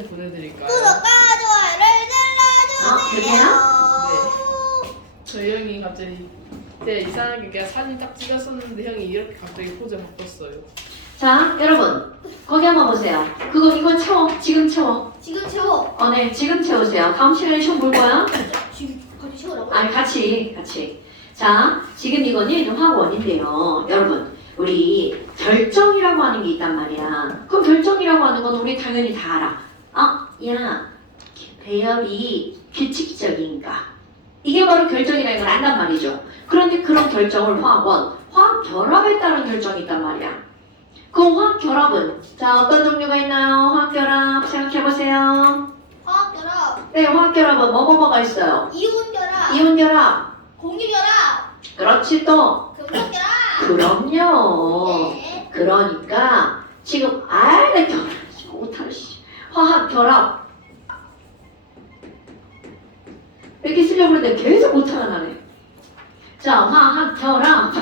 보내드릴까요? 구독과 좋아요를 눌러주세요. 네. 저희 형이 갑자기 이상하게 그냥 사진 딱 찍었었는데 형이 이렇게 갑자기 포즈 바꿨어요. 자, 여러분 거기 한번 보세요. 이건 채워. 지금 채워. 지금 채워. 네, 지금 채우세요. 다음 시간에 시험 볼 거야? 지금 같이 채우라고? 아니, 같이. 자, 지금 이거는 화원인데요. 여러분, 우리 결정이라고 하는 게 있단 말이야. 그럼 결정이라고 하는 건 우리 당연히 다 알아. 야, 배열이 규칙적인가? 이게 바로 결정이라는 걸 안단 말이죠. 그런데 그런 결정을 화학 결합에 따른 결정이 있단 말이야. 그 화학 결합은 자, 어떤 종류가 있나요? 화학 결합 생각해보세요. 화학 결합, 네, 화학 결합은 뭐가 있어요? 이온 결합, 이온 결합. 공유 결합, 그렇지, 또 금속 결합. 그럼요. 네. 그러니까 지금 내 결합 못하네. 화학 결합 이렇게 쓰려고 했는데 계속 못하나 나네. 자, 화학 결합. 자,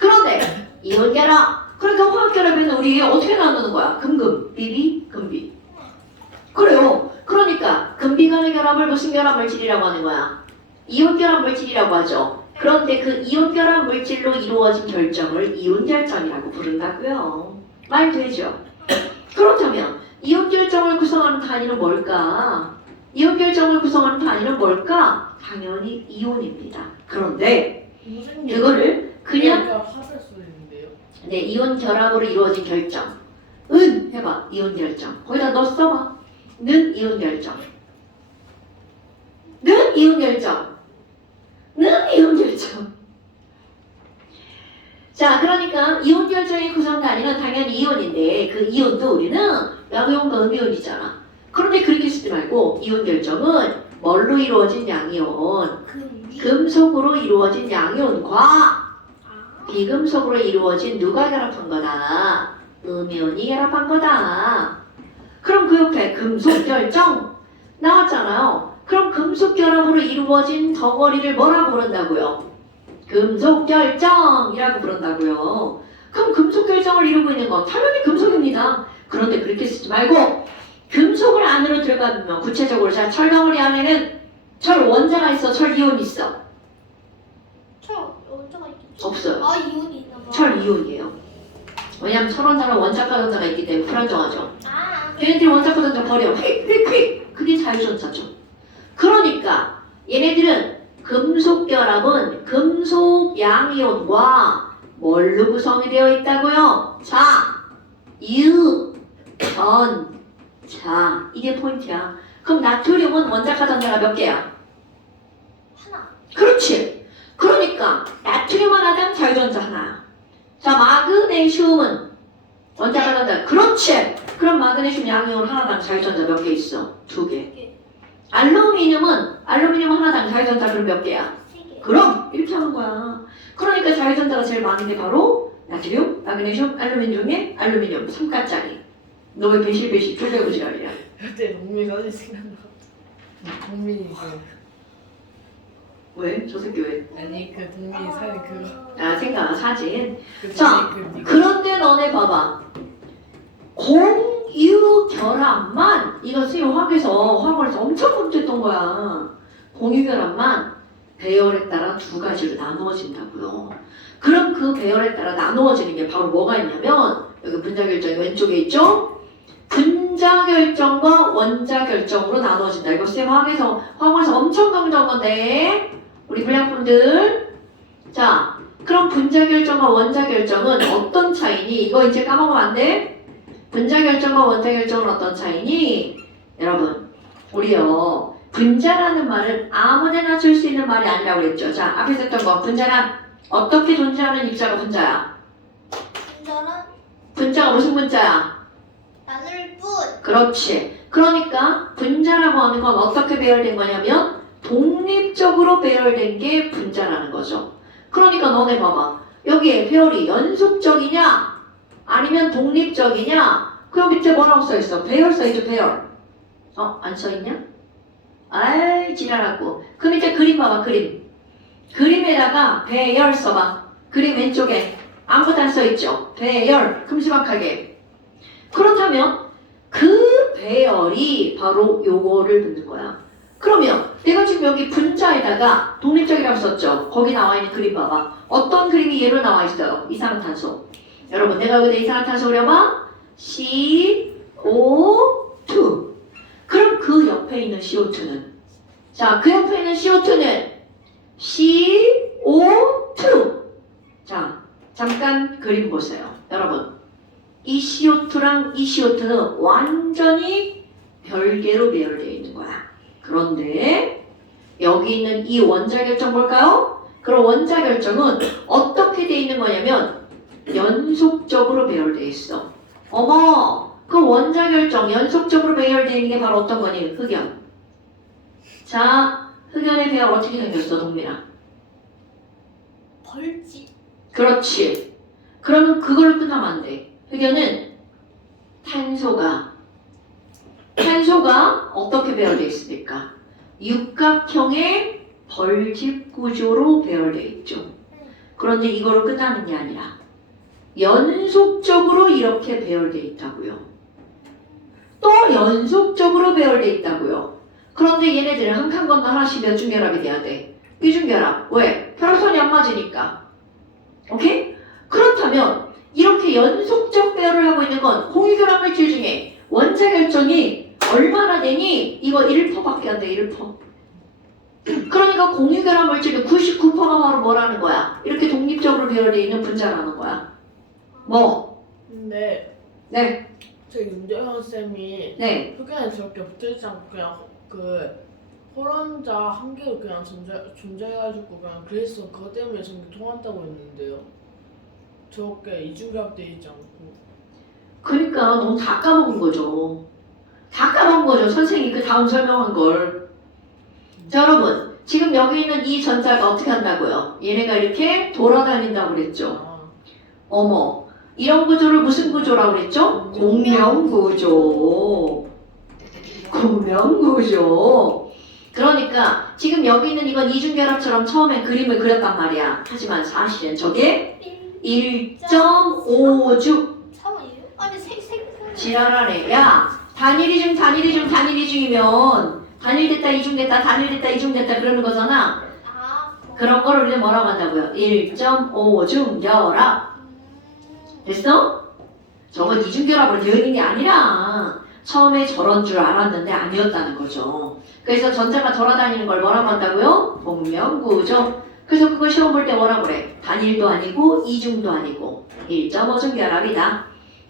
그런데 이온 결합. 그러니까 화학 결합에는 우리 어떻게 나누는 거야? 금금, 비비, 금비. 그래요. 그러니까 금비 간의 결합을 무슨 결합 물질이라고 하는 거야? 이온 결합 물질이라고 하죠. 그런데 그 이온 결합 물질로 이루어진 결정을 이온 결정이라고 부른다고요. 말 되죠? 그렇다면 이온 결정을 구성하는 단위는 뭘까? 이온 결정을 구성하는 단위는 뭘까? 당연히 이온입니다. 그런데 무슨 이거를 그냥 하실 수 있는데요? 네, 이온 결합으로 이루어진 결정. 은 해봐. 이온 결정. 거기다 너 써봐. 는 이온 결정. 는 이온 결정. 는 이온 결정. 자, 그러니까 이온 결정의 구성 단위는 당연히 이온인데 그 이온도 우리는 양이온과 음이온이잖아. 그런데 그렇게 쓰지 말고 이온 결정은 뭘로 이루어진 양이온? 금속으로 이루어진 양이온과 비금속으로 이루어진 누가 결합한 거다? 음이온이 결합한 거다. 그럼 그 옆에 금속 결정 나왔잖아요. 그럼 금속 결합으로 이루어진 덩어리를 뭐라고 부른다고요? 금속 결정이라고 부른다고요. 그럼 금속 결정을 이루고 있는 건 당연히 금속입니다. 그런데 그렇게 쓰지 말고 금속을 안으로 들어가면 구체적으로 자, 철 덩어리 안에는 철 원자가 있어, 철 이온이 있어? 철 원자가 있겠죠? 없어요. 이온이 있나 봐. 철 이온이에요. 왜냐하면 철 원자랑 원자가 전자가 있기 때문에 불안정하죠. 아, 얘네들이 원자가 전자 버려. 휙. 그게 자유전자죠. 그러니까 얘네들은 금속 결합은 금속 양이온과 뭘로 구성이 되어 있다고요? 자, 자, 이게 포인트야. 그럼 나트륨은 원자가 전자가 몇 개야? 하나. 그렇지. 그러니까 나트륨 하나당 자유전자 하나야. 자, 마그네슘은 원자가 전자. 그렇지. 그럼 마그네슘 양이온 하나당 자유전자 몇 개 있어? 2개. 알루미늄 하나당 자유전자 그럼 몇 개야? 3개. 그럼 이렇게 하는 거야. 그러니까 자유전자가 제일 많은 게 바로 나트륨, 마그네슘, 알루미늄 중에 알루미늄 3가짜리. 너 왜 배실 쪼개고지랄이야. 그때 동민 사진 생각나. 동민이 왜? 저 새끼 왜? 아니 그 동민이 사진 그거. 생각 사진. 그 자, 동민이 그런데 너네 봐봐. 공유결합만 이것이 화학에서 엄청 문제했던 거야. 공유결합만 배열에 따라 2가지로 나누어진다고요. 그럼 그 배열에 따라 나누어지는 게 바로 뭐가 있냐면 여기 분자결정이 왼쪽에 있죠? 분자결정과 원자결정으로 나누어진다. 이거 쌤 화학에서 엄청 강조한 건데 우리 불량품들. 자, 그럼 분자결정과 원자결정은 어떤 차이니? 이거 이제 까먹으면 안 돼? 분자결정과 원자결정은 어떤 차이니? 여러분, 우리요 분자라는 말은 아무데나 쓸 수 있는 말이 아니라고 그랬죠. 자, 앞에 썼던 거 분자란 어떻게 존재하는 입자가 분자야? 분자가 무슨 분자야? 나눌 뿐. 그렇지. 그러니까 분자라고 하는 건 어떻게 배열된 거냐면 독립적으로 배열된 게 분자라는 거죠. 그러니까 너네 봐봐. 여기에 배열이 연속적이냐 아니면 독립적이냐? 그 밑에 뭐라고 써있어? 배열 써있죠, 배열. 안 써있냐? 아이, 지랄하고. 그 밑에 그림 봐봐, 그림. 그림에다가 배열 써봐. 그림 왼쪽에 아무것도 안 써있죠? 배열, 금시막하게. 그렇다면 그 배열이 바로 요거를 묻는 거야. 그러면 내가 지금 여기 분자에다가 독립적이라고 썼죠. 거기 나와 있는 그림 봐봐. 어떤 그림이 얘로 나와 있어요? 이산화탄소. 여러분 내가 여기다 이산화탄소 그려봐. CO2. 그럼 그 옆에 있는 CO2는? 자, 그 옆에 있는 CO2는 CO2. 자, 잠깐 그림 보세요. 여러분, 이 CO2랑 이 CO2는 완전히 별개로 배열되어 있는 거야. 그런데 여기 있는 이 원자 결정 볼까요? 그럼 원자 결정은 어떻게 되어 있는 거냐면 연속적으로 배열되어 있어. 어머, 그 원자 결정 연속적으로 배열되어 있는 게 바로 어떤 거니? 흑연. 자, 흑연의 배열 어떻게 생겼어, 동민아? 벌집. 그렇지. 그러면 그걸로 끝나면 안 돼. 흑연은 탄소가 어떻게 배열되어 있습니까? 육각형의 벌집 구조로 배열되어 있죠. 그런데 이거로 끝나는 게 아니라 연속적으로 이렇게 배열되어 있다고요. 또 연속적으로 배열되어 있다고요. 그런데 얘네들은 한 칸 건너 하나씩 몇 중결합이 돼야 돼? 이중결합. 왜? 혈액선이 안 맞으니까. 오케이? 그렇다면 이렇게 연속적 배열을 하고 있는 건 공유결합 물질 중에 원자 결정이 얼마나 되니? 이거 1%밖에 안 돼. 1%. 그러니까 공유결합 물질의 99%가 바로 뭐라는 거야? 이렇게 독립적으로 배열되어 있는 분자라는 거야. 뭐? 근데 네. 저희 윤재현 쌤이 네. 흑연에 저렇게 붙어있지 않고 그냥 그 홀원자 한 개로 그냥 존재해가지고 그냥 그래서 그것 때문에 전부 통한다고 했는데요. 저렇게 이중결합돼 있지 않고. 그러니까 너무 다 까먹은 거죠. 다 까먹은 거죠. 선생님이 그 다음 설명한 걸. 자, 여러분. 지금 여기 있는 이 전자가 어떻게 한다고요? 얘네가 이렇게 돌아다닌다고 그랬죠. 아, 어머. 이런 구조를 무슨 구조라고 그랬죠? 공명구조. 공명구조. 그러니까 지금 여기 있는 이건 이중결합처럼 처음에 그림을 그렸단 말이야. 하지만 사실은 저게 1.5주. 잠깐만요. 아니 생. 지랄하네. 야, 단일이중이면 단일됐다, 이중됐다 그러는 거잖아. 아. 그런 거를 우리는 뭐라고 한다고요? 1.5중결합. 됐어? 저건 이중결합으로 되어 있는 게 아니라 처음에 저런 줄 알았는데 아니었다는 거죠. 그래서 전자가 돌아다니는 걸 뭐라고 한다고요? 공명구조. 그래서 그거 시험 볼 때 뭐라고 그래? 단일도 아니고 이중도 아니고 1.5중 결합이다.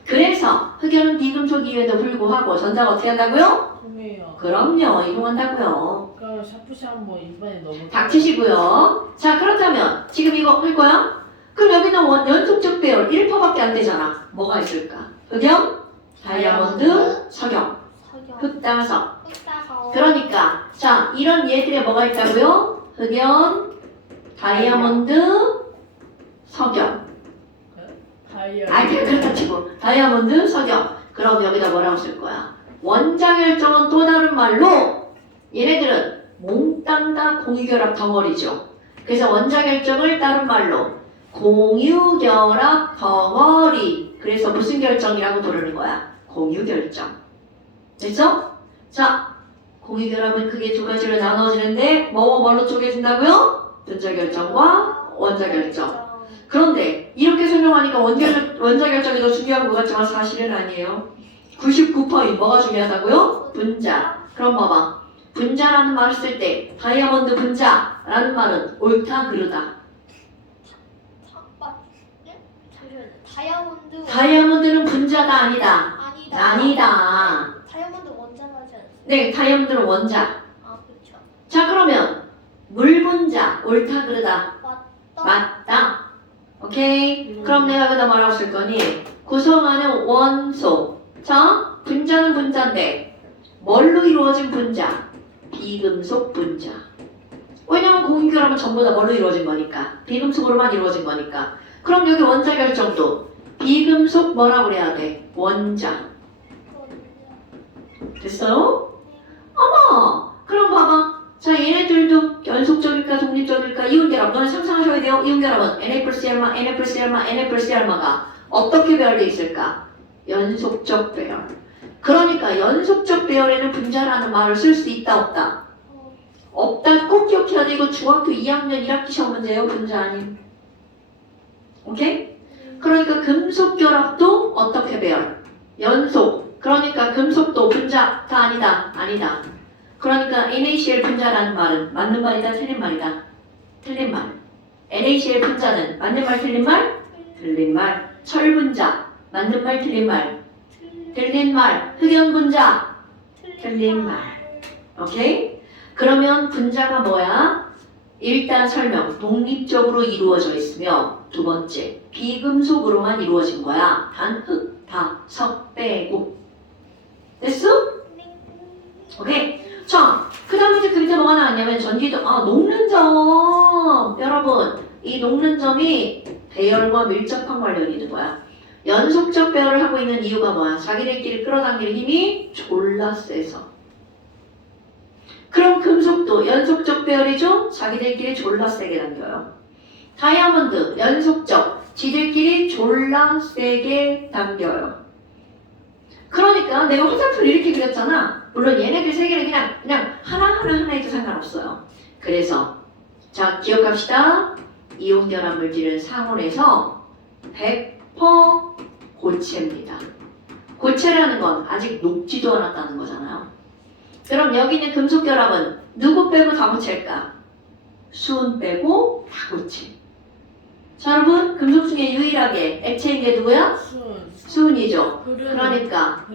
그래서 흑연은 비금속이에도 불구하고 전자가 어떻게 한다고요? 통해요. 그럼요, 이동한다고요. 그럼 샤프시 한번 이번에 너무 닥치시고요. 자, 그렇다면 지금 이거 할 거야? 그럼 여기는 연속적 배열 1%밖에 안 되잖아. 뭐가 있을까? 흑연, 다이아몬드, 석영, 석영. 흑다석. 흑다석. 그러니까 자, 이런 얘들에 뭐가 있다고요? 흑연, 다이아몬드, 석영. 다이아. 그냥 그렇다 치고 다이아몬드, 석영. 그럼 여기다 뭐라고 쓸 거야? 원자 결정은 또 다른 말로 얘네들은 몽땅 다 공유결합 덩어리죠. 그래서 원자 결정을 다른 말로 공유결합 덩어리. 그래서 무슨 결정이라고 부르는 거야? 공유결정. 됐어? 자, 공유결합은 크게 두 가지로 나눠지는데 뭘로 쪼개진다고요? 분자 결정과 원자 결정. 그런데 이렇게 설명하니까 원자 결정이 더 중요한 것 같지만 사실은 아니에요. 99% 뭐가 중요하다고요? 분자. 그럼 봐봐. 분자라는 말을 쓸 때 다이아몬드 분자라는 말은 옳다 그르다. 다이아몬드. 다이아몬드는 분자가 아니다. 아니다. 다이아몬드 원자가 하지 않았어요? 네, 다이아몬드는 원자. 아 그렇죠. 자, 그러면 물 분자 옳다 그르다. 맞다. 맞다. 오케이. 그럼 내가 여기다 뭐라고 쓸 거니? 구성하는 원소. 자, 분자는 분자인데 뭘로 이루어진 분자? 비금속 분자. 왜냐면 공유결합은 전부 다 뭘로 이루어진 거니까. 비금속으로만 이루어진 거니까. 그럼 여기 원자 결정도 비금속 뭐라고 그래야 돼? 원자. 됐어요? 어머! 그럼 봐봐. 자, 얘네들도 연속적일까 독립적일까? 이온결합. 너는 상상하셔야 돼요. 이온결합은 Na+C알마, Na+C알마, Na+C알마가 어떻게 배열되어 있을까? 연속적 배열. 그러니까 연속적 배열에는 분자라는 말을 쓸 수 있다 없다? 없다. 꼭 기억해야 돼. 이거 중학교 2학년 1학기 시험 문제예요. 분자 아님. 오케이? 그러니까 금속 결합도 어떻게 배열? 연속. 그러니까 금속도 분자 다 아니다. 아니다. 그러니까 NaCl 분자라는 말은 맞는 말이다. 틀린 말이다. 틀린 말. NaCl 분자는 맞는 말 틀린 말? 틀린 말. 철 분자 맞는 말 틀린 말? 틀린 말. 흑연 분자 틀린 말. 오케이? 그러면 분자가 뭐야? 일단 설명. 독립적으로 이루어져 있으며 두 번째 비금속으로만 이루어진 거야. 단 흑, 다, 석 빼고. 됐어? 오케이. 자, 그 다음에 이제 그 밑에 뭐가 나왔냐면 전기도 녹는 점. 여러분, 이 녹는 점이 배열과 밀접한 관련이 있는 거야. 연속적 배열을 하고 있는 이유가 뭐야? 자기들끼리 끌어당기는 힘이 졸라 세서. 그럼 금속도 연속적 배열이죠? 자기들끼리 졸라 세게 당겨요. 다이아몬드 연속적, 지들끼리 졸라 세게 당겨요. 그러니까 내가 화살표를 이렇게 그렸잖아. 물론 얘네들 세 개는 그냥 하나 해도 상관없어요. 그래서 자 기억합시다. 이온 결합 물질은 상온에서 100% 고체입니다. 고체라는 건 아직 녹지도 않았다는 거잖아요. 그럼 여기 있는 금속 결합은 누구 빼고 다 고체일까? 수은 빼고 다 고체. 자 여러분, 금속 중에 유일하게 액체인 게 누구야? 수은이죠. 그러니까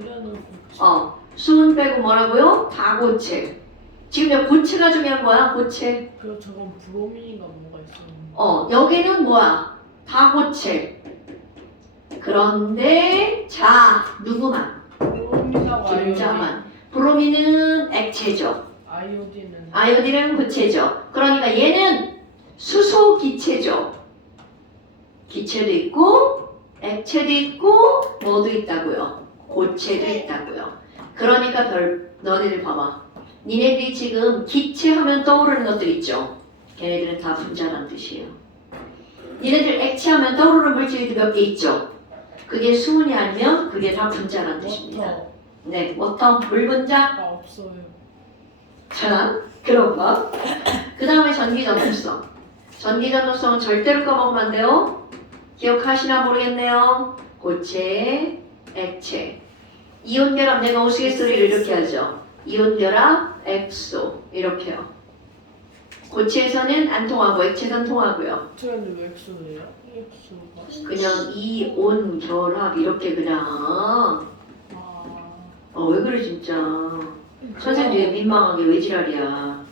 수은 빼고 뭐라고요? 다 고체. 지금 여기 고체가 중요한 거야. 고체. 그리고 저건 브로민인가 뭐가 있었는데. 여기는 뭐야? 다 고체. 그런데 자 누구만? 브로민하고 분자만. 브로민은 액체죠. 아이오딘은 고체죠. 그러니까 얘는 수소 기체죠. 기체도 있고 액체도 있고 뭐도 있다고요? 고체도 있다고요. 그러니까 너네들 봐봐. 니네들이 지금 기체하면 떠오르는 것들 있죠. 걔네들은 다 분자란 뜻이에요. 니네들 액체하면 떠오르는 물질이 몇 개 있죠. 그게 수은이 아니면 그게 다 분자란 뜻입니다. 네, 워터, 물 분자? 없어요. 자, 그런가? 그 다음에 전기전도성. 전기전도성은 절대로 까먹으면 안 돼요. 기억하시나 모르겠네요. 고체, 액체. 이온 결합, 내가 우스갯소리를 이렇게 하죠. 이온 결합, 엑소 이렇게요. 고체에서는 안 통하고 액체에서는 통하고요. 저는 왜 엑소예요? 엑소가? 그냥 이온 결합 이렇게 그냥. 왜 그래 진짜. 선생님 왜 민망하게 왜 지랄이야.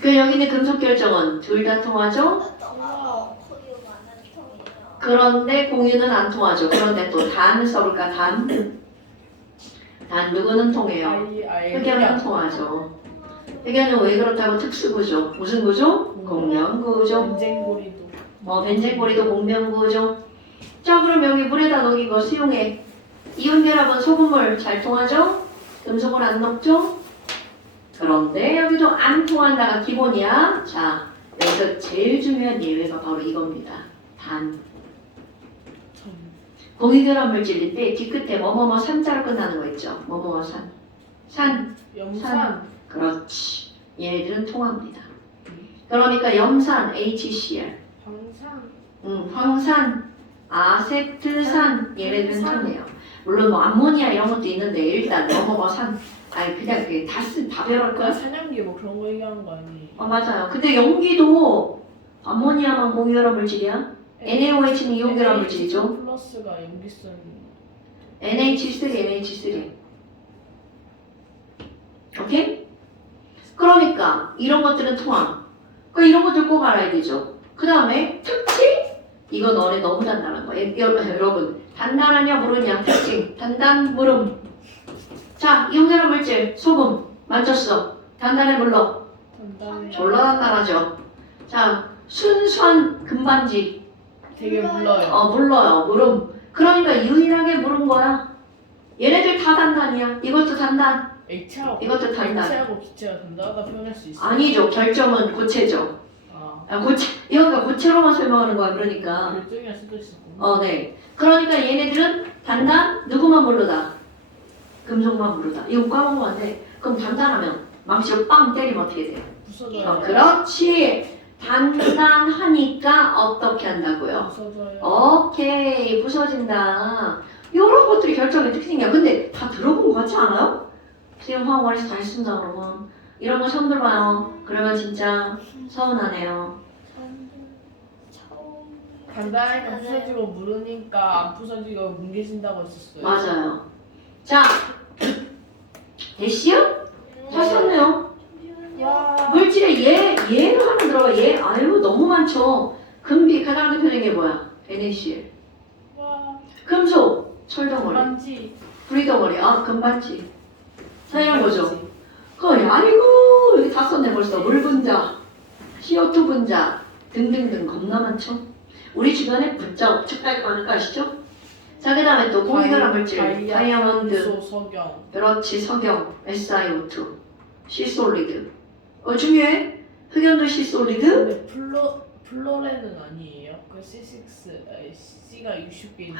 그 여기 있는 금속 결정은 둘 다 통하죠? 그런데 공유는 안 통하죠. 그런데 또 단 써볼까? 단 누구는 통해요? 흑연은 통하죠. 흑연은 왜 그렇다고 특수구조. 무슨 구조? 공명구조. 벤젠고리도 공명구조. 자 그럼 여기 물에다 녹인 거 수용해. 이온 결합은 소금물 잘 통하죠? 금속은 안 녹죠? 그런데 여기도 안 통한다가 기본이야. 자 여기서 제일 중요한 예외가 바로 이겁니다. 단. 공유결합 물질인데 뒤끝에 뭐뭐뭐 산자로 끝나는 거 있죠. 뭐뭐뭐 산. 산. 염산. 그렇지. 얘네들은 통합니다. 그러니까 염산 HCl. 황산. 아세트산. 얘네들은 통해요. 물론 뭐 암모니아 이런 것도 있는데 일단 뭐뭐뭐 산. 그냥 다 배워할 거야. 산염기 뭐 그런 거 얘기하는 거 아니에요? 맞아요. 근데 염기도 암모니아만 공유결합 물질이야. NaOH는 이온결합 물질이죠. 플러스가 염기성. NH3. 오케이? 그러니까 이런 것들은 통함. 그러니까 이런 것들 꼭 알아야 되죠. 그 다음에 특징? 이거 너네 너무 단단한 거야. 여러분 단단하냐 물으냐 특징. 단단 물음. 자 이온결합 물질 소금 만졌어. 단단해 물러? 단단해. 졸라 단단하죠. 자 순수한 금반지. 되게 물러요. 물러요. 물음. 그러니까 유일하게 물은 거야. 얘네들 다 단단이야. 이것도 단단. 이것도 단단. 액체하고 기체가 단단하다 표현할 수 있어요. 아니죠. 결정은 고체죠. 이거가 고체로만 설명하는 거야. 그러니까. 결정이 쓰고 있었구나. 네. 그러니까 얘네들은 단단 누구만 모르다. 금속만 모르다. 이거 까먹으면 안 돼. 그럼 단단하면 망치로 빵 때리면 어떻게 돼? 부서져요. 그렇지. 단단하니까 어떻게 한다고요? 부서져요. 오케이. 부서진다. 이런 것들이 결정의 특징이야. 근데 다 들어본 거 같지 않아요? 지금 화학원에서 다 했습니다, 여러분. 이런 거 처음 들어봐요. 그러면 진짜 서운하네요. 처음. 단단하니까 부서지고 무르니까 안 부서지고 뭉개진다고 했었어요. 맞아요. 자, 됐시요? 다 썼네요. 와. 물질에 얘를 하나 들어가. 얘, 아유, 너무 많죠. 금비 가장 대표적인 게 뭐야? NaCl. 와. 금속, 철덩어리. 반지. 구리덩어리, 금반지. 자, 이런 거죠. 거의, 아이고, 여기 다 썼네, 벌써. 물 분자, CO2 분자, 등등등 겁나 많죠. 우리 주변에 분자 엄청나게 많은 거 아시죠? 자, 그 다음에 또 공유결합 물질, 다이아몬드, 소, 석영. 그렇지, 석영, SiO2, C솔리드. 중요해. 흑연도 C솔리드. 근데 플로렌은 아니에요? 그 C6, C가 60개 있는.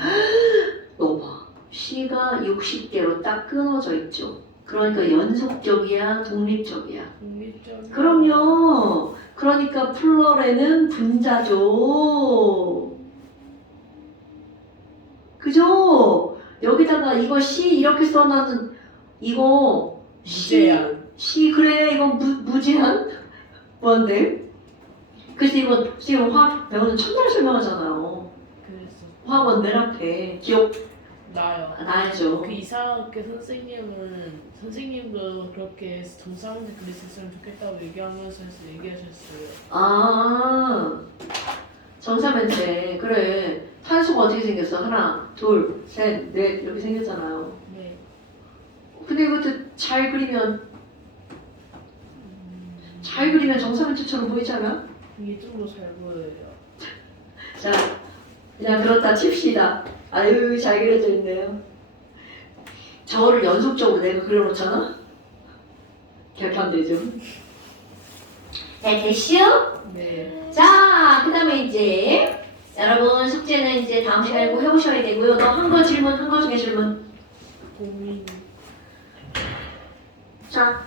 너 봐. C가 60개로 딱 끊어져 있죠. 그러니까 연속적이야, 독립적이야. 독립적. 그럼요. 그러니까 플로렌은 분자죠. 그죠? 여기다가 이거 C 이렇게 써놔는 이거 무제한. C 그래 이건 무제한? 뭔데? 그래서 이거 지금 화학 배우는 첫날 설명하잖아요. 그래서 화학원 맨 앞에 기억 나요. 나야죠. 그 이상하게 선생님도 그렇게 정상인데 그랬으면 좋겠다고 얘기하셨어요. 아 정사면체 그래 탄소가 어떻게 생겼어? 하나, 둘, 셋, 넷 이렇게 생겼잖아요. 네. 근데 이것도 잘 그리면 정사면체처럼 보이지 않아? 이게 좀 더 잘 보여요. 자, 그냥 그렇다 칩시다. 아유, 잘 그려져 있네요. 저거를 연속적으로 내가 그려놓잖아? 개판되죠? 네, 됐슈? 네. 자, 그 다음에 이제 여러분 숙제는 이제 다음 시간에 꼭 해보셔야 되고요. 너 한 거 질문, 한 거 중에 질문. 고민. 자,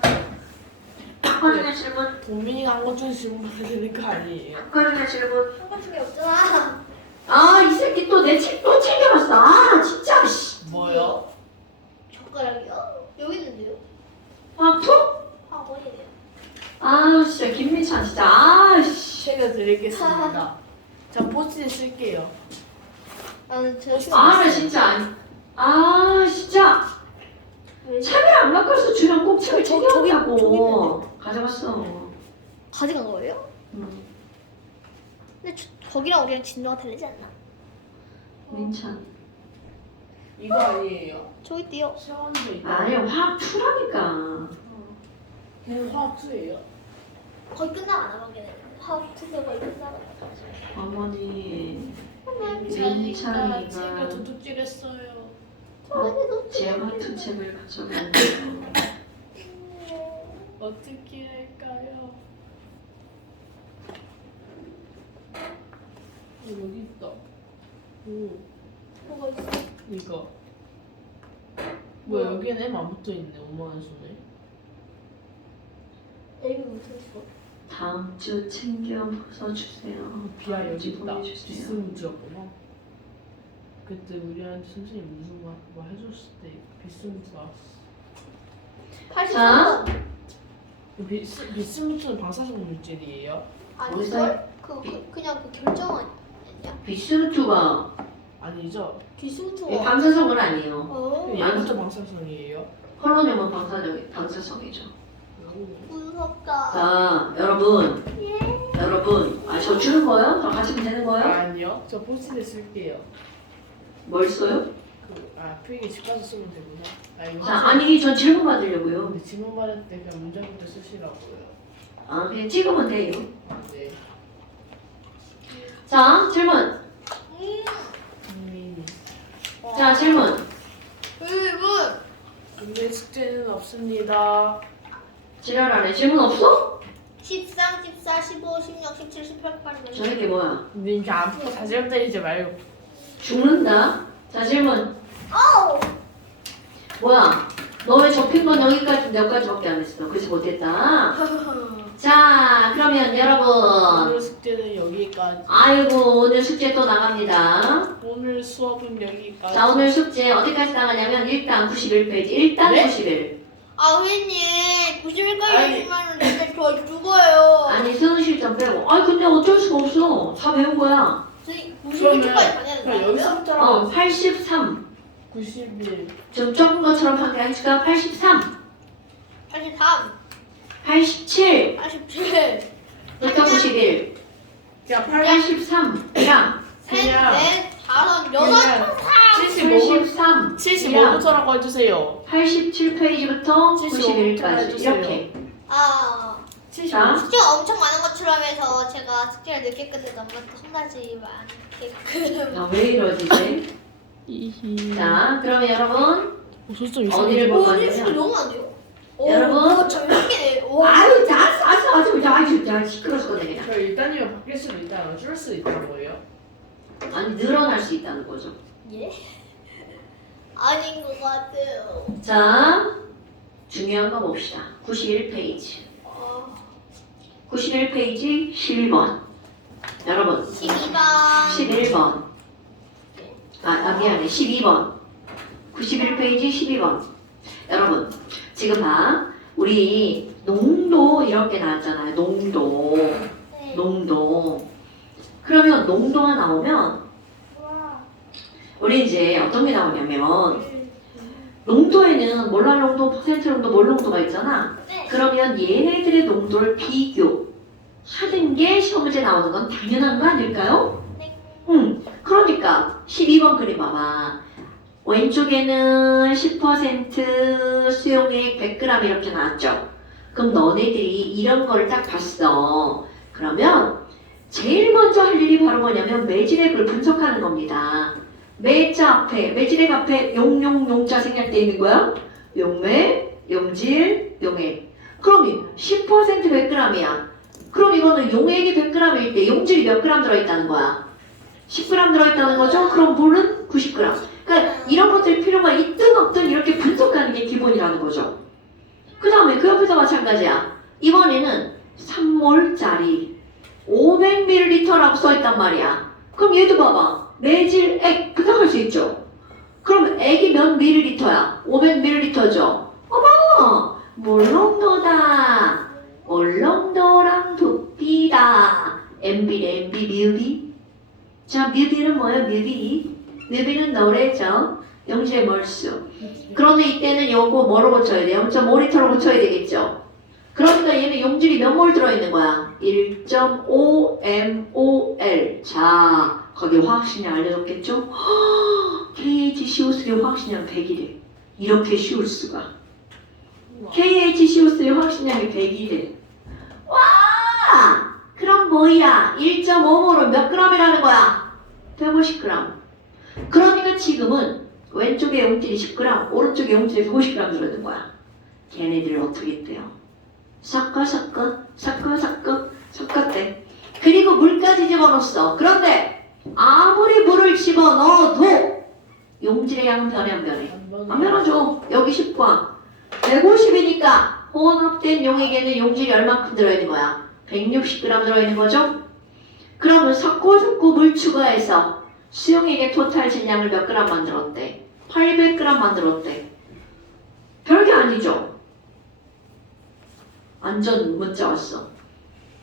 한 거 중에 질문. 고민이가 한 것 중에 질문 받아야 되는 거 아니에요? 한 거 중에 질문. 한 가지가 없잖아. 아, 이 새끼 또 내 책 또 챙겨갔어. 아, 진짜. 씨. 뭐요? 젓가락이요? 여기 있는데요? 화투? 학원이래요. 아, 진짜 김미찬 진짜. 아, 씨. 챙겨드리겠습니다. 자, 포스트잇 쓸게요. 나는 제가 아, 나 진짜 아니. 아, 진짜. 차비를 안 바꿔서 주면 꼭 책을 저기 챙겨왔다고. 가져갔어. 가져간 거예요? 근데 거기랑 우리랑 진도가 다르지 않나? 민찬. 이거 아니에요? 저기 있대요. 세원도 있고. 아니, 화투라니까. 걔는 화투예요. 거의 끝나고 안 하면 걔는 하우트가 거의 끝나고 어머니. 민찬이가 민찬이가- 책을 도둑질했어요. 제 화투 책을 가져갔네요. 어떻게 할까요? 여기 있다. 오, 뭐가 있어? 이거. 뭐야, 여기는 M 안 붙어있네, 엄마의 손에. 여기 묻혔어. 다음 주 챙겨 벗어주세요. 비아 여기 있다. 보내주세요. 비스무드였구나. 그때 우리한테 선생님 무슨 말 해줬을 때 비스무드 나왔어. 83번. 비스무드는 방사성 물질이에요? 아니걸? 그냥 그 결정 아니야? 비스무투가 아니죠? 비스무트가 방사성은 아니에요. 어 얘부터 방사성이에요? 폴로늄은 방사성이죠. 무섭다. 자, 여러분, 저 주는 거요? 저 가지면 되는 거요? 아니요. 저 포스트잇 쓸게요. 뭘 써요? 필기 집 가서 쓰면 되구나. 이거 자, 아니, 전 질문 받으려고요. 근데 질문 받을 때 그냥 문장부터 쓰시라고요. 아, 그냥 찍으면 돼요. 네. 자, 질문. 자, 질문. 오늘 숙제는 없습니다. 지랄하네. 질문 없어? 13, 14, 15, 16, 17, 18, 18. 저 새끼 뭐야? 민지 아픈 거 다시 때리지 말고. 죽는다? 자, 질문. 오! 뭐야? 너 왜 접힌 건 여기까지 여기까지밖에 안 했어? 그래서 못했다. 자, 그러면 여러분. 오늘 숙제는 여기까지. 아이고, 오늘 숙제 또 나갑니다. 오늘 수업은 여기까지. 자, 오늘 숙제 어디까지 나가냐면 일단 91페이지. 일단 네? 91. 아, 선생님, 91까지 아니. 해주면 근데 저 죽어요. 아니, 수능 실점 빼고. 아니, 근데 어쩔 수가 없어. 다 배운 거야. 선생님, 그러면 91까지 다녀야 그냥 되나요? 여기서부터 83. 91. 좀 적은 것처럼 한게 아니까 83. 83, 87. 87, 부터 91. 야, 83. 이랑. 셋, 그냥- 넷, 다섯, 그냥 여섯, 75. 73. 75부터라고 해주세요. 87페이지부터 75 부터 91까지. 해주세요. 이렇게. 아, 75. 자. 숙제가 엄청 많은 것처럼 해서 제가 숙제를 늦게 끝내서 엄마한테 혼나지 않게끔. 야, 왜 이러지, 이제? 이히. 자, 그러면 여러분. 소점 어디를 볼 오, 거냐면. 선생님 너무 안 돼요? 여러분. 정확해. 와. 아유, 아주 시끄러 죽겠네, 그냥. 그 일단이면 바뀔 수도 있다는 줄일 수도 있다는 거예요. 아니, 늘어날 수 있다는 거죠. 예? 아닌 것 같아요. 자, 중요한 거 봅시다. 91페이지. 91페이지 11번. 여러분, 12번. 11번. 미안해. 12번. 91페이지 12번. 여러분, 지금 봐. 우리 농도 이렇게 나왔잖아요. 농도. 네. 농도. 그러면 농도가 나오면 와. 우리 이제 어떤 게 나오냐면 농도에는 몰랄 농도, 퍼센트 농도, 몰 농도가 있잖아. 네. 그러면 얘네들의 농도를 비교하는 게 시험 문제 나오는 건 당연한 거 아닐까요? 네. 그러니까 12번 그림 봐봐. 왼쪽에는 10% 수용액 100g 이렇게 나왔죠. 그럼 너네들이 이런 거를 딱 봤어. 그러면 제일 먼저 할 일이 바로 뭐냐면 매질액을 분석하는 겁니다. 매자 앞에, 매질액 앞에 용자 생략돼 있는 거야. 용매, 용질, 용액. 그럼 10% 100g이야. 그럼 이거는 용액이 100g일 때 용질이 몇 g 들어있다는 거야? 10g 들어있다는 거죠? 그럼 물은 90g. 그러니까 이런 것들 필요가 있든 없든 이렇게 분석하는 게 기본이라는 거죠. 그 다음에 그 옆에서 마찬가지야. 이번에는 3몰짜리 500ml라고 써있단 말이야. 그럼 얘도 봐봐. 매질액 분석할 수 있죠. 그럼 액이 몇 ml야? 500ml죠. 어머! 몰농도다. 몰농도랑 부피다. MB래, MB, 뮤비. 자, 뮤비는 뭐예요? 뮤비는 노래죠. 용질의 몰수. 그런데 이때는 요거 뭐로 고쳐야 돼? 0.5리터로 고쳐야 되겠죠. 그러니까 얘는 용질이 몇 몰 들어있는 거야? 1.5mol. 자, 거기 화학식량 알려줬겠죠? KHCO3 화학식량 100이래. 이렇게 쉬울 수가. KHCO3 화학식량이 100이래. 와! 그럼 뭐야? 1.5몰은 몇 g이라는 거야? 150g. 그러니까 지금은 왼쪽에 용질이 10g, 오른쪽에 용질이 150g 들어있는 거야. 걔네들을 어떻게 했대요? 섞었대. 그리고 물까지 집어넣었어. 그런데 아무리 물을 집어넣어도 용질의 양은 변해 안 변해? 안 변하죠. 여기 10과 150이니까 혼합된 용액에는 용질이 얼마큼 들어있는 거야? 160g 들어있는 거죠? 그러면 섞고 물 추가해서 수용액의 토탈 질량을 몇 g 만들었대? 800g 만들었대. 별게 아니죠? 완전 문자 왔어.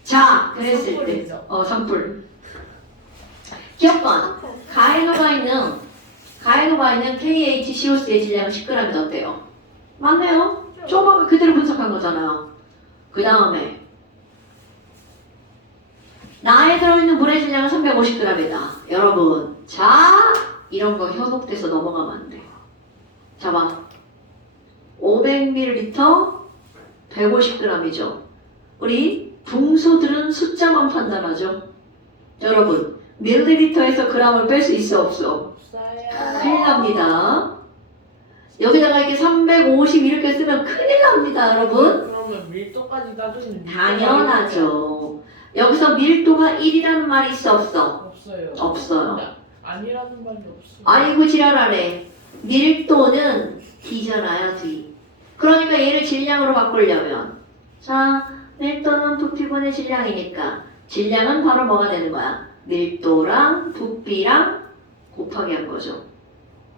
자, 그랬을 때 산불이죠. 산불. 기억번. 가해노바에는 KHCO3의 질량은 10g이 어때요? 맞네요. 조금 그대로 분석한 거잖아요. 그 다음에 나에 들어있는 물의 질량은 350g이다. 여러분, 자, 이런 거 현혹돼서 넘어가면 안 돼. 자, 봐. 500ml 150g이죠. 우리 붕소들은 숫자만 판단하죠. 여러분, 밀리리터에서 g을 뺄 수 있어 없어? 큰일 납니다. 여기다가 이렇게 350 이렇게 쓰면 큰일 납니다, 여러분. 그럼 그러면 밀도까지 따지면 당연하죠. 여기서 밀도가 1이라는 말이 있어 없어? 없어요. 없어요. 아니라는 말이 없어요. 아이고 지랄하네. 밀도는 D잖아요, D. 그러니까 얘를 질량으로 바꾸려면 자, 밀도는 부피분의 질량이니까 질량은 바로 뭐가 되는 거야? 밀도랑 부피랑 곱하기 한 거죠.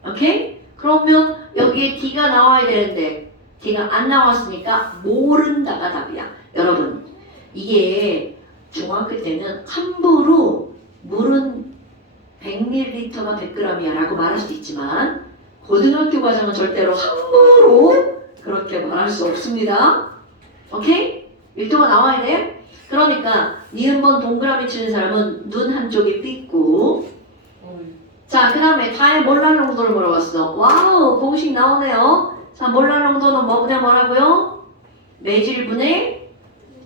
오케이? 그러면 여기에 D가 나와야 되는데 D가 안 나왔으니까 모른다가 답이야. 여러분, 이게 중학교 때는 함부로 물은 100ml가 100g이야 라고 말할 수도 있지만 고등학교 과정은 절대로 함부로 그렇게 말할 수 없습니다. 오케이? 밀도가 나와야 돼. 그러니까 니은번 동그라미 치는 사람은 눈 한쪽이 삐고 자, 그 다음에 다의 몰랄 농도를 물어봤어. 와우, 공식 나오네요. 자, 몰랄 농도는 뭐라고요? 매질분의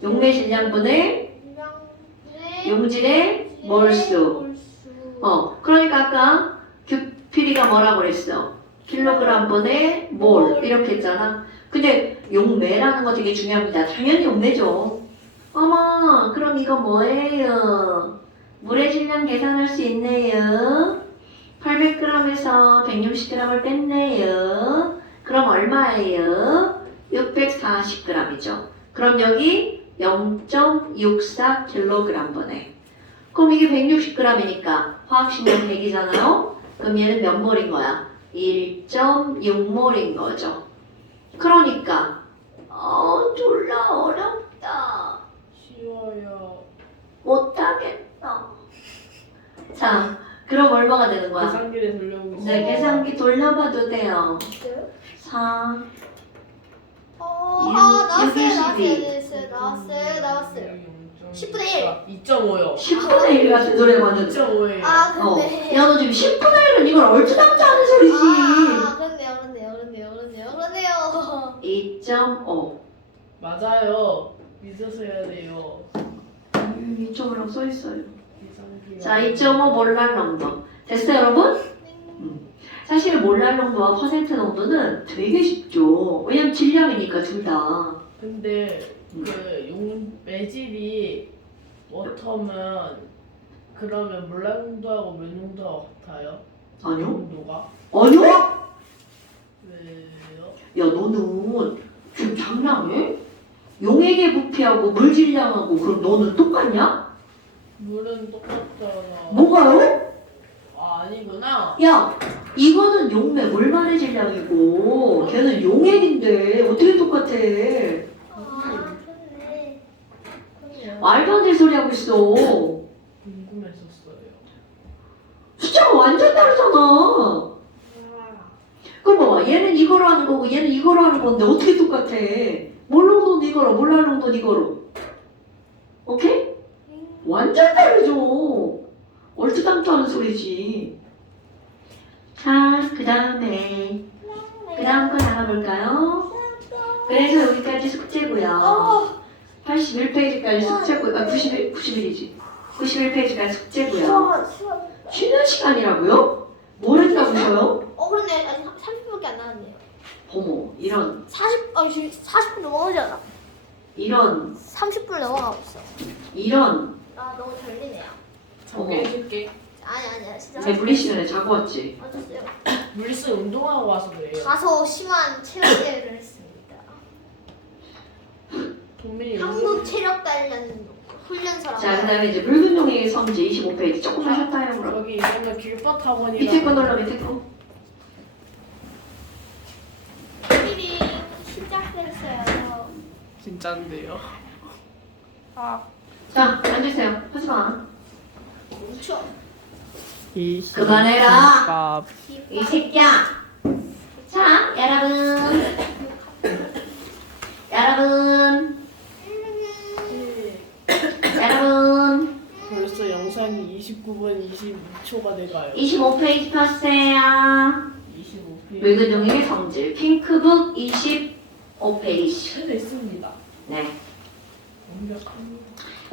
용매질량분의 용질의 몰수. 그러니까 아까 규피리가 뭐라고 그랬어? 킬로그램분의 몰 이렇게 했잖아. 근데 용매라는 거 되게 중요합니다. 당연히 용매죠. 어머, 그럼 이거 뭐예요? 물의 질량 계산할 수 있네요. 800g에서 160g을 뺐네요. 그럼 얼마예요? 640g이죠. 그럼 여기 0.64kg분의. 그럼 이게 160g이니까 화학식량 100이잖아요. 그럼 얘는 몇 몰인 거야? 1.6몰인 거죠. 그러니까 졸라 어렵다. 쉬워요. 못하겠다. 자, 그럼 얼마가 되는 거야? 계산기를 돌려보고 네, 계산기 돌려봐도 돼요. 4, 나왔어요. 10분의 1. 2.5요. 10분의 1 같은 소리가 왔는데. 2.5예요. 근데. 야, 너 지금 10분의 1은 이걸 얼추당초 하는 소리지. 그렇네요. 2.5. 맞아요. 믿어서 해야 돼요. 2.5라고 써있어요. 계산기가. 자, 2.5 몰랄 농도. 됐어요, 여러분? 사실 몰랄 농도와 퍼센트 농도는 되게 쉽죠. 왜냐면 질량이니까 둘 다. 근데 매질이 워터면 그러면 물량농도하고 물농도하고 같아요? 아니요? 농도가? 아니요? 왜요? 야, 너는 지금 장난해? 용액의 부피하고 물 질량하고 그럼 너는 똑같냐? 물은 똑같잖아. 뭐가요? 아니구나. 야, 이거는 용매 물만의 질량이고 걔는 용액인데 어떻게 똑같아? 말도 안 되는 소리 하고 있어. 궁금했었어요. 숫자가 완전 다르잖아. 그럼 봐봐, 얘는 이거로 하는 거고 얘는 이거로 하는 건데 어떻게 똑같아? 몰농도는 이거로, 몰랄농도는 이거로. 오케이? 완전 다르죠. 얼추당초 하는 소리지. 자, 그 다음 거 나가볼까요? 그래서 여기까지 숙제고요. 81페이지까지 숙제고요. 91이지. 91페이지까지 숙제고요. 쉬는 시간이라고요? 뭘 했다고요? 그런데 아직 30분밖에 안 남았네요. 어머, 이런 40분 넘어가지 않아? 이런 30분 넘어가고 있어. 이런 너무 졸리네요. 잠깐 해줄게. 아니야, 진짜. 내 분리 시간에 자고 왔지. 어쩌세요? 물리스 운동하고 와서 그래요. 가서 심한 체력대회를 했습니다. 동민이 한국 체력 단련 훈련소라고. 자, 그 다음에 이제 붉은 용액의 성질 25페이지 조금만 쉬었다 해요, 그럼. 저기 이거는 길법 학원이라고. 밑에 거 눌러, 밑에 거. 일이 시작됐어요. 진짜인데요. 자, 앉으세요. 하지 마. 멈춰. 그만해라. 이 새끼야. 자, 여러분. 벌써 영상이 29분 22초가 돼가요. 25페이지 펴세요. 25페이지. 붉은 종이의 성질. 핑크북 25페이지. 됐습니다. 네. 완벽합니다.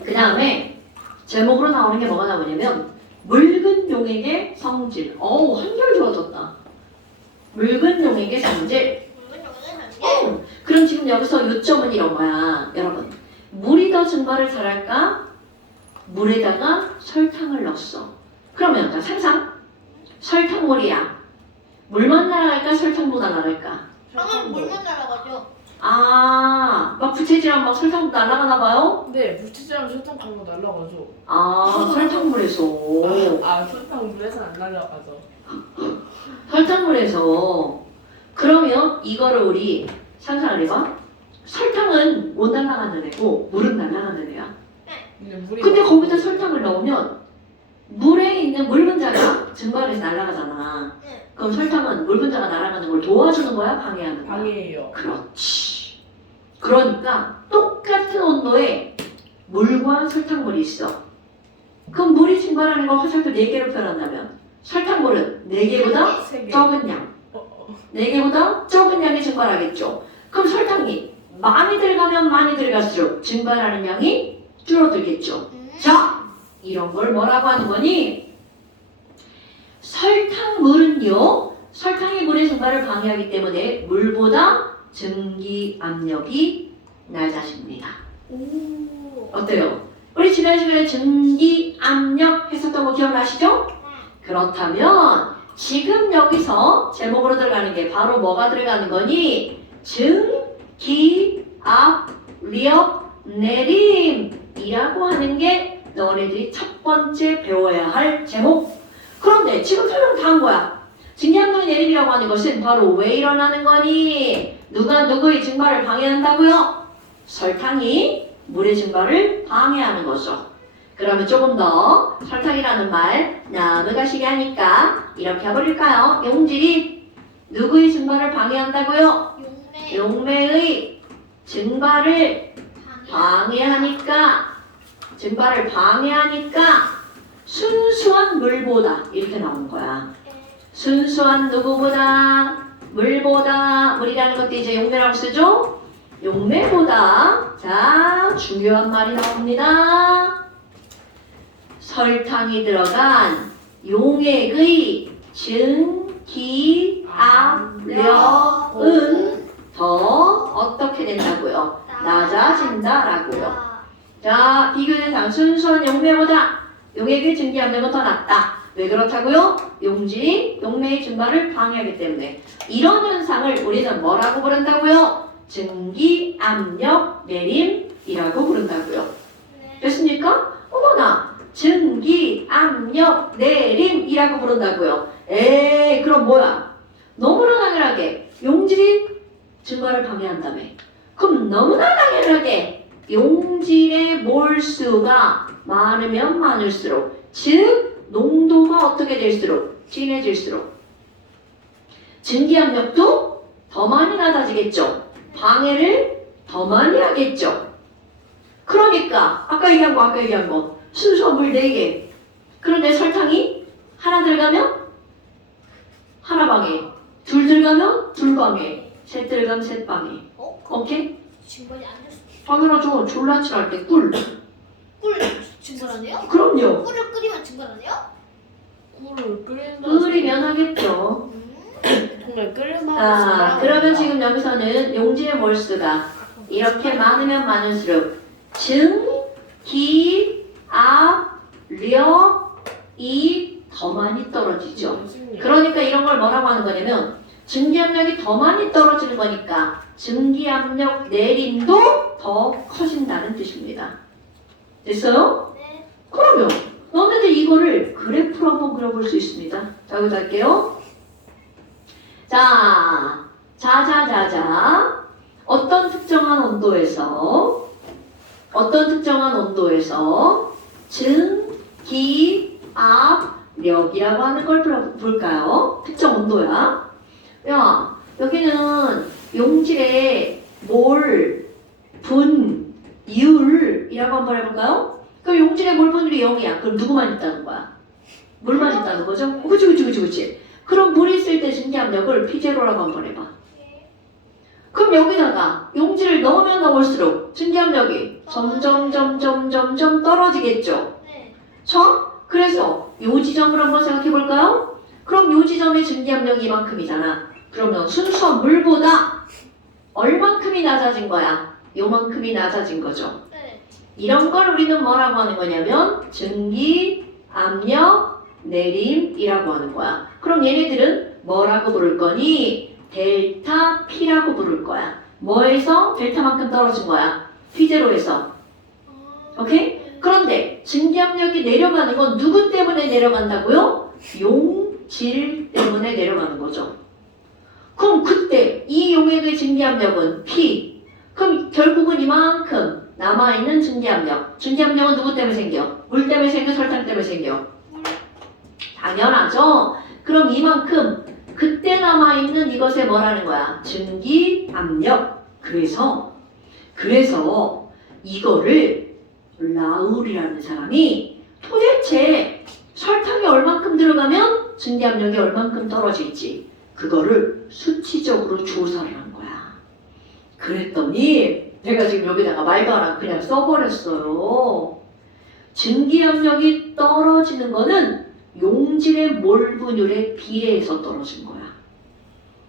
그 다음에 제목으로 나오는 게 뭐가 나오냐면 묽은 용액의 성질. 한결 좋아졌다. 묽은 용액의 성질. 그럼 지금 지금 여기서 요점은 이런 거야. 여러분, 물이 더 증발을 잘할까? 물에다가 설탕을 넣었어. 그러면 자, 상상. 설탕물이야. 물만 날아갈까? 설탕보다 날아갈까? 방금 물만 날아가죠. 아, 막 부채질하면 막 설탕 날아가나 봐요? 네, 물티즈랑 설탕 간거 날라가죠. 아, 설탕물에서. 설탕 물에서 안 날라가죠. 설탕물에서. 그러면 이거를 우리 상상을 해봐. 설탕은 못 날아가는 애고 물은 날아가는 애야. 근데 물이 근데 거기다 설탕을 넣으면 물에 있는 물 분자가 증발해서 날아가잖아. 네. 그럼 설탕은 물 분자가 날아가는 걸 도와주는 거야? 방해하는 거야? 방해예요. 그렇지. 그러니까 똑같은 온도에 물과 설탕물이 있어. 그럼 물이 증발하는 걸 화살표 4개로 표현한다면 설탕물은 4개보다 세 개. 적은 양. 4개보다 적은 양이 증발하겠죠. 그럼 설탕이 많이 들어가면 많이 들어갈수록 증발하는 양이 줄어들겠죠. 자, 이런 걸 뭐라고 하는 거니? 설탕물은요, 설탕이 물의 증발을 방해하기 때문에 물보다 증기 압력이 낮아집니다. 오. 어때요? 우리 지난 시간에 증기 압력 했었던 거 기억나시죠? 그렇다면 지금 여기서 제목으로 들어가는 게 바로 뭐가 들어가는 거니? 증기 압력 내림이라고 하는 게 너네들이 첫 번째 배워야 할 제목. 그런데 지금 설명 다 한 거야. 증기압력 내림이라고 하는 것은 바로 왜 일어나는 거니? 누가 누구의 증발을 방해한다고요? 설탕이 물의 증발을 방해하는 거죠. 그러면 조금 더 설탕이라는 말 넘어가시게 하니까 이렇게 해버릴까요? 용질이 누구의 증발을 방해한다고요? 용매. 용매의 증발을 방해하니까 순수한 물보다 이렇게 나오는 거야. 순수한 누구보다 물이라는 것도 이제 용매라고 쓰죠? 용매보다 자 중요한 말이 나옵니다. 설탕이 들어간 용액의 증기압력은 더 어떻게 된다고요? 낮아진다라고요. 자, 비교 대상 순수한 용매보다 용액의 증기압력은 더 낮다. 왜 그렇다고요? 용질이 용매의 증발을 방해하기 때문에. 이런 현상을 우리는 뭐라고 부른다고요? 증기압력 내림이라고 부른다고요. 됐습니까? 어머나, 증기압력 내림이라고 부른다고요. 그럼 뭐야? 너무나 당연하게 용질이 증발을 방해한다며. 그럼 너무나 당연하게 용질의 몰수가 많으면 많을수록, 즉 농도가 어떻게 될수록 진해질수록 증기압력도 더 많이 낮아지겠죠. 방해를 더 많이 하겠죠. 그러니까 아까 얘기한 거 순수한 물 4개. 그런데 설탕이 하나 들어가면 하나 방해, 둘 들어가면 둘 방해, 셋 들어가면 셋 방해. 오케이? 증발이 안 됐어. 당연하죠. 졸라치할 때 꿀. 꿀 증발하네요? 그럼요. 꿀을 끓이면 증발하네요? 꿀을 끓인다. 끓이면 하겠죠. 정말 끓여만. 자, 그러면 지금 여기서는 용질의 몰수가 이렇게 많으면 많을수록 증기압력이 더 많이 떨어지죠. 그러니까 이런 걸 뭐라고 하는 거냐면 증기압력이 더 많이 떨어지는 거니까 증기압력 내림도 더 커진다는 뜻입니다. 됐어요? 네. 그러면 너네들 이거를 그래프로 한번 그려볼 수 있습니다. 자, 여기 갈게요. 자, 어떤 특정한 온도에서 증기압력이라고 하는 걸 볼까요? 특정 온도야. 야, 여기는 용질의 몰, 분, 율이라고 한번 해볼까요? 그럼 용질의 몰, 분율이 0이야. 그럼 누구만 있다는 거야? 물만 있다는 거죠? 그치. 그럼 물이 있을 때 증기압력을 P0라고 한번 해봐. 그럼 여기다가 용질을 넣으면 넣을수록 증기압력이 점점 떨어지겠죠? 네. 자, 그래서 요 지점을 한번 생각해 볼까요? 그럼 요 지점의 증기압력이 이만큼이잖아. 그러면 순수한 물보다 얼만큼이 낮아진 거야? 요만큼이 낮아진 거죠. 네. 이런 걸 우리는 뭐라고 하는 거냐면 증기, 압력, 내림이라고 하는 거야. 그럼 얘네들은 뭐라고 부를 거니? 델타 P라고 부를 거야. 뭐에서 델타만큼 떨어진 거야? P0에서. 오케이? 그런데 증기압력이 내려가는 건 누구 때문에 내려간다고요? 용질 때문에 내려가는 거죠. 그럼 그때 이 용액의 증기압력은 P. 그럼 결국은 이만큼 남아있는 증기압력. 증기압력은 누구 때문에 생겨? 물 때문에 생겨? 설탕 때문에 생겨? 당연하죠. 그럼 이만큼 그때 남아있는 이것에 뭐라는 거야? 증기압력. 그래서 이거를 라울이라는 사람이 도대체 설탕이 얼만큼 들어가면 증기압력이 얼만큼 떨어질지 그거를 수치적으로 조사를 한 거야. 그랬더니 내가 지금 여기다가 말바람 그냥 써버렸어요. 증기압력이 떨어지는 거는 용질의 몰 분율에 비례해서 떨어진 거야.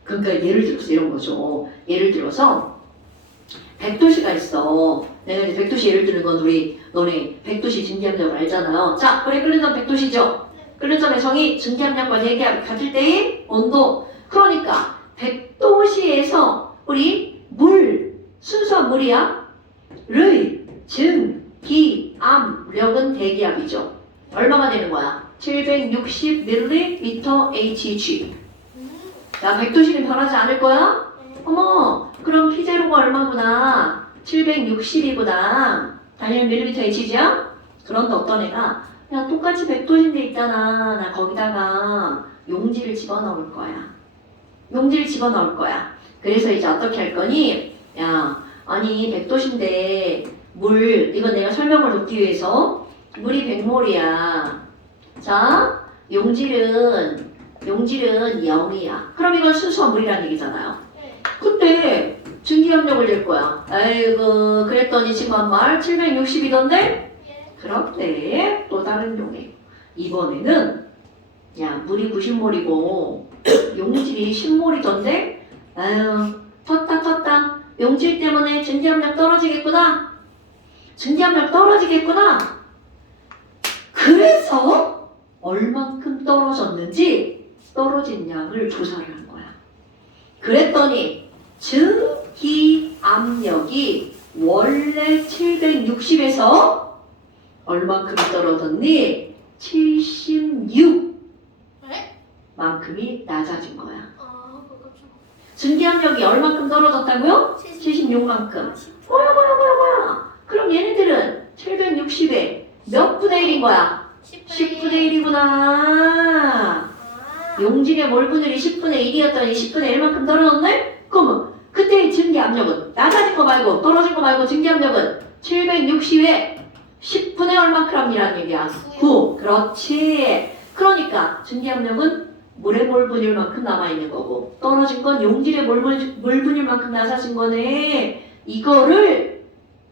그러니까 예를 들어서 이런 거죠. 예를 들어서 100도씨가 있어. 내가 이제 100도씨 예를 드는 건 너네 100도씨 증기압력을 알잖아요. 자, 우리 끓는 점 100도씨죠? 끓는 점의 성이 증기압력과 대기압 같을 때의 온도. 그러니까 100도씨에서 우리 물, 순수한 물이야. 의, 증기압력은 대기압이죠. 얼마가 되는 거야? 760ml Hg. 자, 100도씨는 변하지 않을 거야? 어머, 그럼 P0가 얼마구나? 760이구나. 당연히 밀리미터 Hg야? 그런데 어떤 애가 야, 똑같이 100도씨인데 있잖아. 나 거기다가 용지를 집어넣을 거야. 용지를 집어넣을 거야. 그래서 이제 어떻게 할 거니? 야, 아니 100도씨인데 물, 이건 내가 설명을 돕기 위해서 물이 100몰이야. 자, 용질은 0이야. 그럼 이건 순수한 물이라는 얘기잖아요. 근데 증기압력을 낼 거야. 아이고, 그랬더니 지금 한 말 760이던데? 그런데 또 다른 용액. 이번에는 야, 물이 90몰이고 용질이 10몰이던데? 아유, 텄다. 용질 때문에 증기압력 떨어지겠구나. 증기압력 떨어지겠구나. 그래서 얼만큼 떨어졌는지 떨어진 양을 조사를 한 거야. 그랬더니 증기압력이 원래 760에서 얼만큼 떨어졌니? 76 만큼이 낮아진 거야. 증기압력이 얼만큼 떨어졌다고요? 76만큼. 뭐야. 그럼 얘네들은 760에 몇 분의 1인 거야? 10분의 1이구나. 용질의 몰 분율이 10분의 1이었더니 10분의 1만큼 떨어졌네? 그러면 그때의 증기압력은 낮아진 거 말고 떨어진 거 말고 증기압력은 760에 10분의 얼마큼이라는 얘기야. 9. 그렇지. 그러니까 증기압력은 물의 몰 분율만큼 남아있는 거고 떨어진 건 용질의 몰 분율만큼 낮아진 거네. 이거를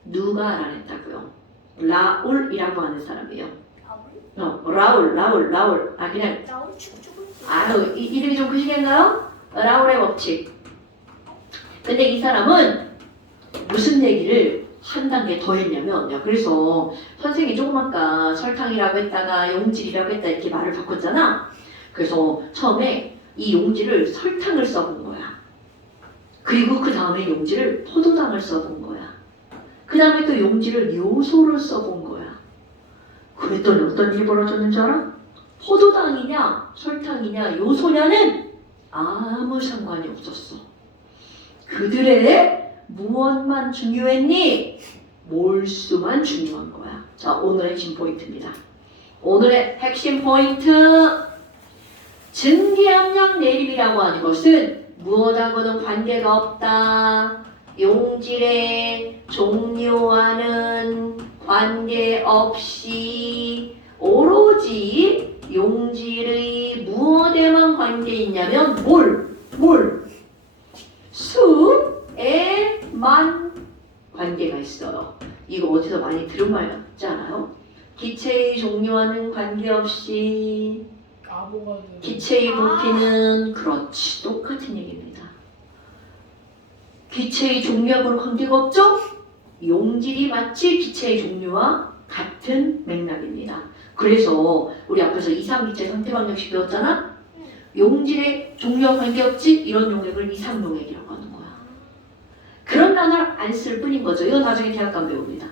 누가 알아냈다고요? 라울이라고 하는 사람이에요. 라울. 아 그냥 아유 이름이 좀 크시겠나요? 라울의 법칙. 근데 이 사람은 무슨 얘기를 한 단계 더 했냐면 야 그래서 선생이 조금 아까 설탕이라고 했다가 용질이라고 했다 이렇게 말을 바꿨잖아. 그래서 처음에 이 용질을 설탕을 써본 거야. 그리고 그 다음에 용질을 포도당을 써본 거야. 그 다음에 또 용질을 요소를 써본 거야. 그랬더니 어떤 일이 벌어졌는지 알아? 포도당이냐 설탕이냐 요소냐는 아무 상관이 없었어. 그들의 무엇만 중요했니? 몰수만 중요한 거야. 자, 오늘의 핵심 포인트입니다. 오늘의 핵심 포인트. 증기압력 내림이라고 하는 것은 무엇하고는 관계가 없다. 용질의 종류와는 관계없이 오로지 용질의 무엇에만 관계 있냐면 수에만 관계가 있어요. 이거 어디서 많이 들은 말 같지 않아요? 기체의 종류와는 관계없이 기체의 부피는 그렇지 똑같은 얘기입니다. 기체의 종류하고는 관계가 없죠? 용질이 마치 기체의 종류와 같은 맥락입니다. 그래서 우리 앞에서 이상기체 상태방정식 배웠잖아? 용질의 종류와 관계없지? 이런 용액을 이상용액이라고 하는 거야. 그런 단어를 안 쓸 뿐인 거죠. 이건 나중에 대학 가면 배웁니다.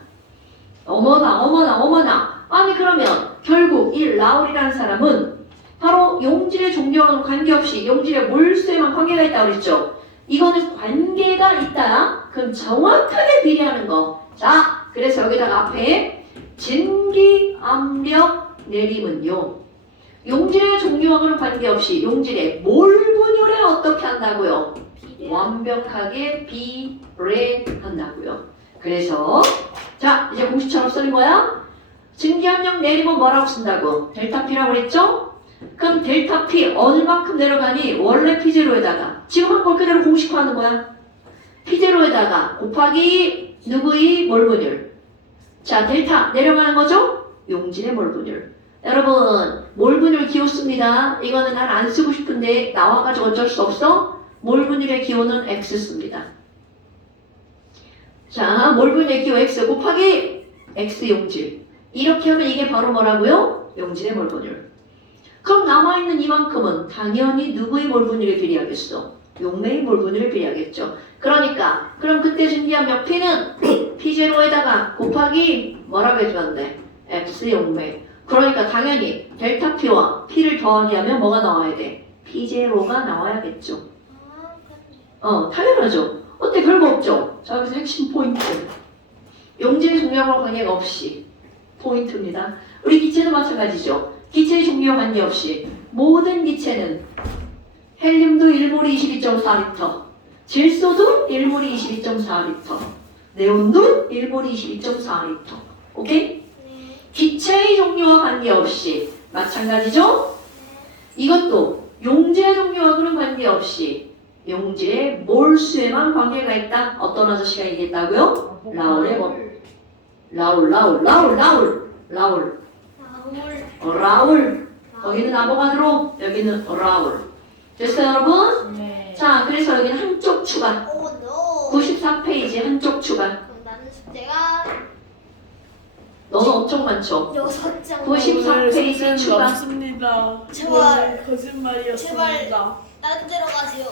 어머나. 아니 그러면 결국 이 라울이라는 사람은 바로 용질의 종류와는 관계없이 용질의 몰수에만 관계가 있다고 그랬죠. 이거는 관계가 있다. 그럼 정확하게 비례하는 거. 자, 그래서 여기다가 앞에 진기, 압력, 내림은요. 용질의 종류와는 관계없이 용질의 몰분율에 어떻게 한다고요? 완벽하게 비례한다고요. 그래서 자, 이제 공식처럼 쓰는 거야. 증기, 압력, 내림은 뭐라고 쓴다고? 델타 P라고 그랬죠? 그럼 델타 P 얼만큼 내려가니? 원래 P0에다가 지금 한 걸 그대로 공식화하는 거야. P0에다가 곱하기 누구의 몰분율. 자, 델타 내려가는 거죠? 용질의 몰분율. 여러분, 몰분율 기호 씁니다. 이거는 난 안 쓰고 싶은데 나와가지고 어쩔 수 없어. 몰분율의 기호는 X 씁니다. 자, 몰분율의 기호 X 곱하기 X 용질. 이렇게 하면 이게 바로 뭐라고요? 용질의 몰분율. 그럼 남아있는 이만큼은 당연히 누구의 몰분율에 비례하겠어? 용매의 몰분율에 비례하겠죠. 그러니까 그럼 그때 증기압력 P는 P0에다가 곱하기 뭐라고 해주면 돼? X 용매. 그러니까 당연히 델타 P와 P를 더하기 하면 뭐가 나와야 돼? P0가 나와야겠죠. 당연하죠. 어때? 별거 없죠? 자, 여기서 핵심 포인트. 용질의 종류하고 관계가 없이 포인트입니다. 우리 기체도 마찬가지죠. 기체의 종류와 관계없이 모든 기체는 헬륨도 1몰이 22.4리터, 질소도 1몰이 22.4리터, 네온도 1몰이 22.4리터. 오케이? 기체의 종류와 관계없이 마찬가지죠? 이것도 용질의 종류하고는 관계없이 용질의 몰수에만 관계가 있다. 어떤 아저씨가 얘기했다고요? 라울의 법. 라울. 거기는 아보가드로, 여기는 라울. 됐어요, 여러분? 네. 자, 그래서 여기는 한쪽 추가. 94페이지 한쪽 추가. 그럼 나는 숙제가 너는 엄청 많죠? 6장. 94페이지 추가. 없습니다. 제발. 거짓말이었습니다. 다른 데로 가세요.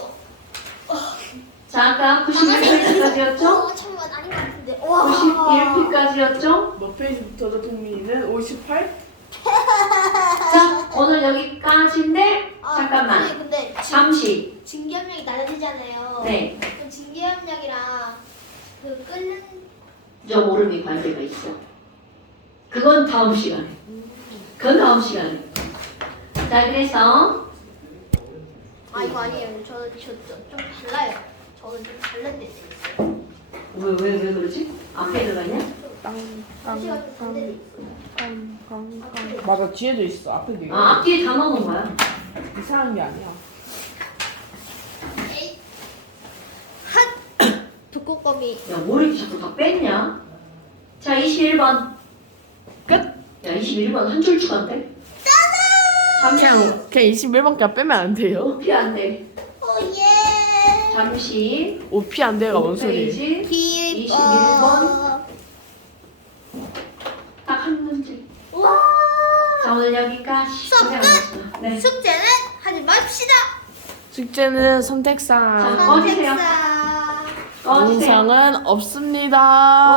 자, 아까 91페이지까지였죠? 잠깐만 아닌 것 같은데. 와. 91페이지까지였죠? 몇 페이지부터죠, 동민이는? 58? 자, 오늘 여기까지인데 잠깐만. 근데 잠시. 증기압력이 낮아지잖아요. 네. 그럼 증기압력이랑 그 끓는 점 오름이 관계가 있어. 그건 다음 시간에. 자, 그래서 이거 아니에요. 저는 좀 달라요. 저는 좀 다른데 있어요. 왜 그러지? 앞에 들어가냐? 사실은 좀 반대로 있어요. 맞아, 뒤에도 있어. 앞에도 있고. 아, 앞뒤에 다 넣어놓은 거야. 이상한 게 아니야. 에이. 독고검이 야, 뭘 이렇게 자꾸 다 뺐냐? 자, 21번. 끝? 야, 21번 한 줄 추가인데? 잠시. 그냥 21번까지 빼면 안 돼요? 오피 안 돼. 오예. 잠시. 오피 안 돼가 뭔 소리? 페이지. 21번. 딱 한 문제. 와. 자, 오늘 여기까지. 수업 끝! 고생하셨습니다. 네. 숙제는 하지 맙시다. 숙제는 자, 선택상 꺼주세요. 선택사. 꺼주세요. 영상은 없습니다.